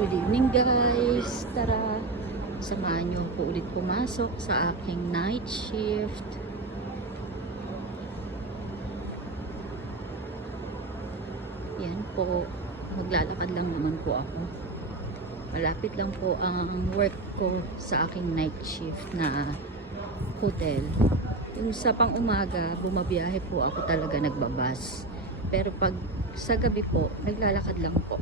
Good evening guys. Tara, samahan niyo po ulit pumasok sa aking night shift. Yan po, maglalakad lang naman po ako. Malapit lang po ang work ko sa aking night shift na hotel. Yung sa pang umaga, bumabiyahe po ako talaga nagbabas. Pero pag sa gabi po, naglalakad lang po.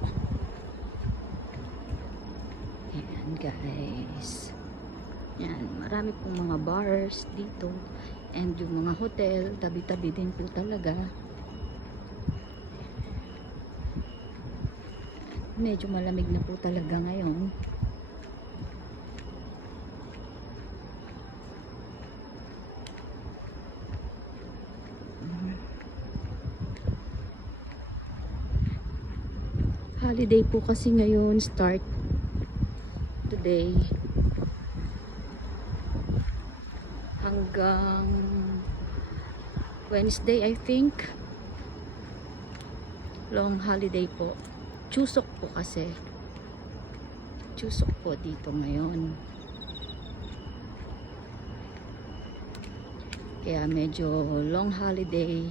Ayan guys. Yan, marami pong mga bars dito. And yung mga hotel, tabi-tabi din po talaga. Medyo malamig na po talaga ngayon. Holiday po kasi ngayon, start today hanggang Wednesday I think. Long holiday po. Chusok po kasi. Chusok po dito ngayon. Kaya medyo long holiday.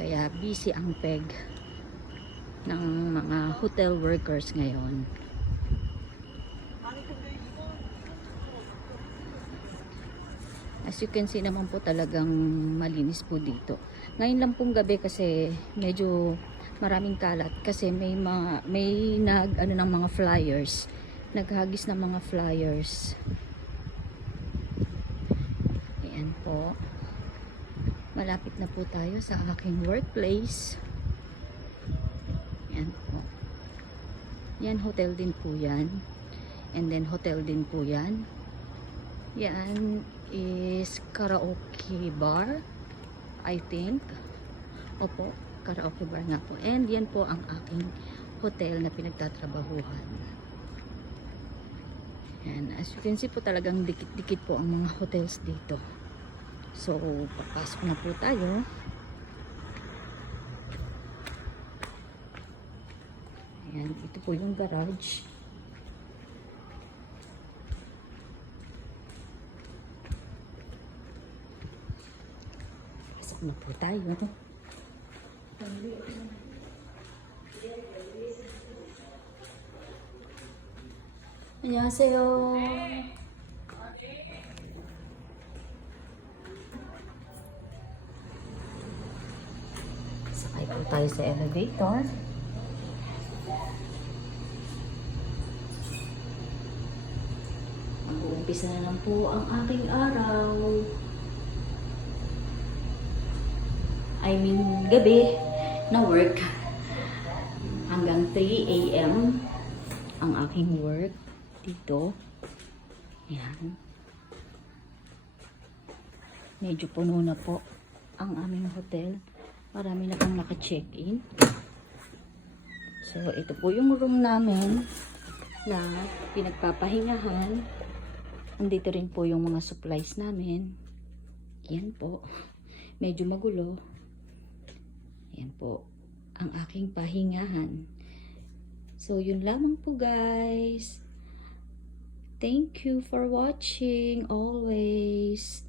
Kaya busy ang peg ng mga hotel workers ngayon. As you can see naman po talagang malinis po dito. Ngayon lang pong gabi kasi medyo maraming kalat kasi may ng mga flyers. Naghagis ng mga flyers. Ayan po. Malapit na po tayo sa aking workplace. Ayan po. Yan, hotel din po yan. And then hotel din po yan. Yan is karaoke bar, I think. Opo, karaoke bar nga po. And yan po ang aking hotel na pinagtatrabahuhan. And as you can see po talagang dikit-dikit po ang mga hotels dito. So, papasok na po tayo. Ayan, ito po yung garage. Pasok na po tayo. 안녕하세요. Sakay po tayo sa elevator. Mag-uumpisa na lang po ang aking araw. I mean, gabi na work. Hanggang 3 AM ang aking work dito. Ayan. Medyo puno na po ang aming hotel. Marami na pang naka-check-in. So, ito po yung room namin na pinagpapahingahan. Andito rin po yung mga supplies namin. Yan po. Medyo magulo. Yan po ang aking pahingahan. So, yun lamang po guys. Thank you for watching always.